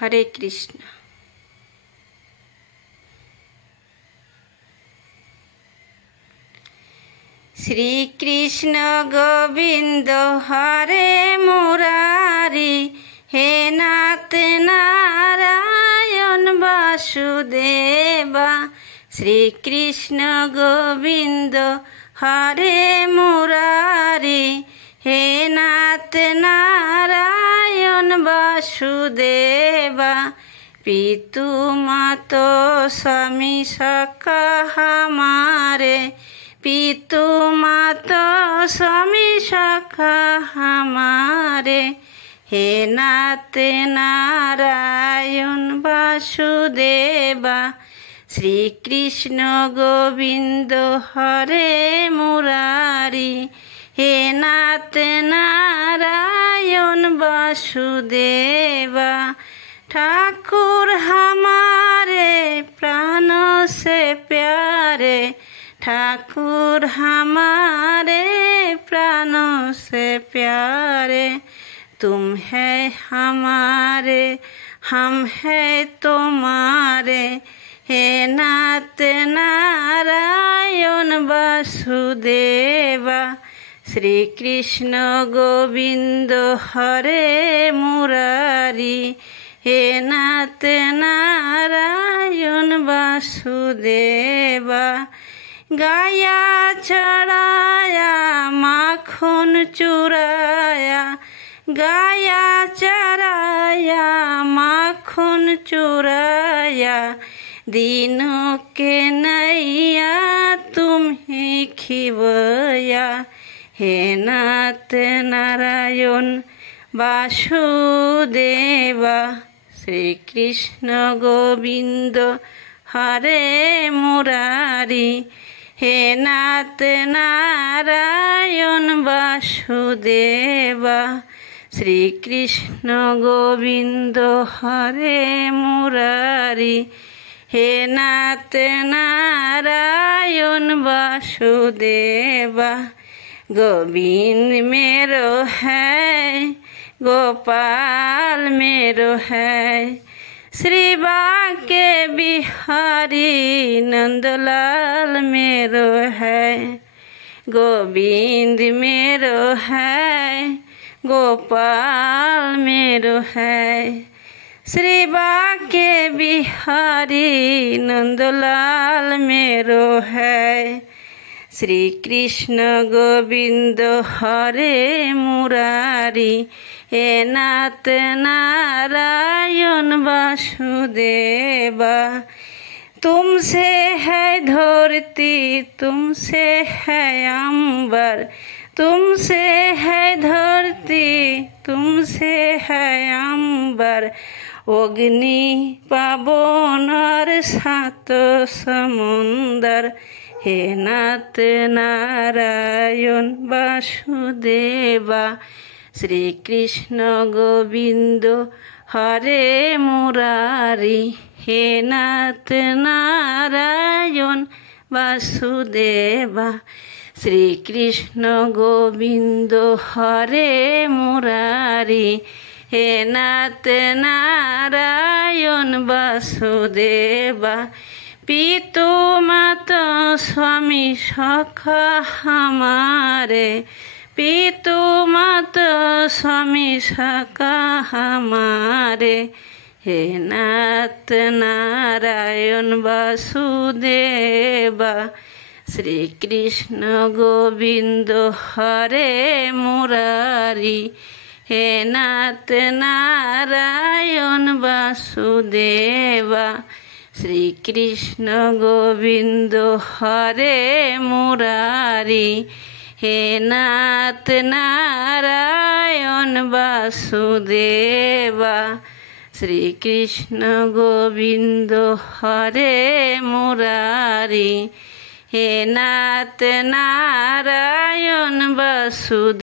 हरे कृष्ण। श्री कृष्ण गोविंद हरे मुरारी, हे नाथ नारायण वासुदेवा। श्री कृष्ण गोविंद हरे मुरारी, हे नाथ नारायण वासुदेवा। पितु मातो स्वामी सखा हमारे, पितु मातो स्वामी सखा हमारे। हे नाथ नारायण वासुदेवा। श्री कृष्ण गोविंद हरे मुरारी, हे नाथ नारायण वासुदेवा। ठाकुर हमारे प्राणों से प्यारे, ठाकुर हमारे प्राणों से प्यारे। तुम है हमारे, हम है तुम्हारे, हे नाथ नारायण वासुदेवा। श्री कृष्ण गोविंद हरे मुरारी, हे नाथ नारायण वासुदेवा। गाया चढ़ाया माखन चुराया, गाया चढ़ाया माखन चुराया। दीनों के नैया तुम ही खिवया, हे नाथ नारायण वासुदेवा। श्री कृष्ण गोविंद हरे मुरारी, हे नाथ नारायण वासुदेवा। श्री कृष्ण गोविंद हरे मुरारी, हे नाथ नारायण वासुदेवा। गोविंद मेरो है, गोपाल मेरो है, श्री बांके बिहारी नंदलाल मेरो है। गोविंद मेरो है, गोपाल मेरो है, श्री बांके बिहारी नंदलाल मेरो है। श्री कृष्ण गोविंद हरे मुरारी, हे नाथ नारायण वासुदेवा। तुमसे है धरती, तुमसे है अंबर, तुमसे है धरती, तुमसे है अंबर। अग्नि पवन और सात समुंदर, हे नाथ नारायण वासुदेवा। श्री कृष्ण गोविंद हरे मुरारी, हे नाथ नारायण वासुदेवा। श्री कृष्ण गोविंद हरे मुरारी, हे नाथ नारायण वासुदेवा। पितु माता स्वामी सखा हमारे, पितु माता स्वामी सखा हमारे। हे नाथ नारायण वासुदेवा। श्री कृष्ण गोविंद हरे मुरारी, हे नाथ नारायण वासुदेवा। श्री कृष्ण गोविंद हरे मुरारी, हे नाथ नारायण वासुदेवा। श्री कृष्ण गोविंद हरे मुरारी, हे नाथ नारायण वासुदेवा।